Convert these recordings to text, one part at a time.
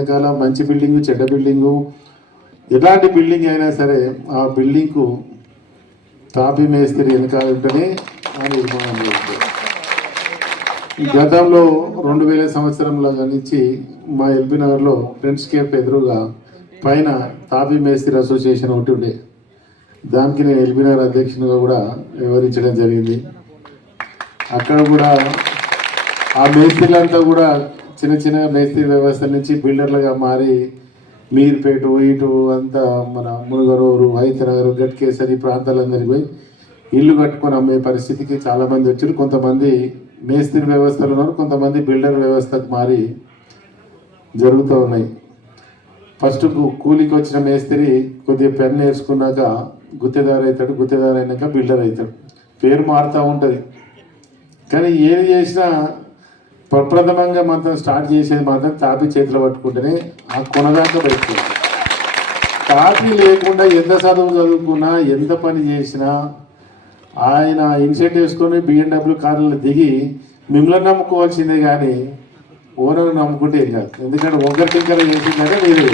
రకాల మంచి బిల్డింగు చెడ్డ బిల్డింగు ఎలాంటి బిల్డింగ్ అయినా సరే ఆ బిల్డింగ్కు తాపీ మేస్త్రి వెనకాల ఉంటేనే ఆ నిర్మాణం చేస్తారు. గతంలో 2000 సంవత్సరంలో నుంచి మా ఎల్బీ నగర్లో ఫ్రెండ్స్ కేఫ్ ఎదురుగా పైన తాపీ మేస్త్రి అసోసియేషన్ ఒకటి ఉండే, దానికి నేను ఎల్బీ నగర్ అధ్యక్షునిగా కూడా వివరించడం జరిగింది. అక్కడ కూడా ఆ మేస్త్రీలంతా కూడా చిన్న చిన్న మేస్త్రి వ్యవస్థ నుంచి బిల్డర్లుగా మారి మీర్పేట ఇటు అంతా మన మునుగనూరు హైతనగర్ గట్కేసరి ప్రాంతాలందరికీ పోయి ఇల్లు కట్టుకొని అమ్మే పరిస్థితికి చాలామంది వచ్చారు. కొంతమంది మేస్త్రి వ్యవస్థలు ఉన్నారు, కొంతమంది బిల్డర్ వ్యవస్థకు మారి జరుగుతూ ఉన్నాయి. ఫస్ట్ కూలికి వచ్చిన మేస్త్రి కొద్దిగా పెన్ నేర్చుకున్నాక గుత్తేదారు అవుతాడు, గుత్తేదారు అయినాక బిల్డర్ అవుతాడు. పేరు మారుతూ ఉంటుంది, కానీ ఏది చేసినా ప్రప్రథమంగా మాత్రం స్టార్ట్ చేసేది మాత్రం తాపీ చేతిలో పట్టుకుంటేనే ఆ కొనదాకా పెట్టుకుంది. తాపీ లేకుండా ఎంత చదువుకున్నా ఎంత పని చేసినా ఆయన ఇన్సెంట్ వేసుకొని BMW కార్లలో దిగి మిమ్మల్ని నమ్ముకోవాల్సిందే, కానీ ఓనర్ నమ్ముకుంటే ఏం కాదు. ఎందుకంటే ఒకరి టింకర చేసిందంటే మీరు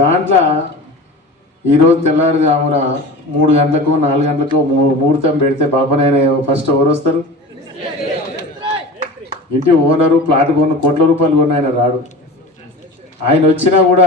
దాంట్లో ఈరోజు తెల్లారుజామున 3 గంటలకు 4 గంటలకు ముహూర్తం పెడితే బాబనైనా ఫస్ట్ ఎవరు వస్తారు? ఇంటి ఓనరు. ప్లాట్ కొన్న కోట్ల రూపాయలు కొన్న ఆయన రాడు. ఆయన వచ్చినా కూడా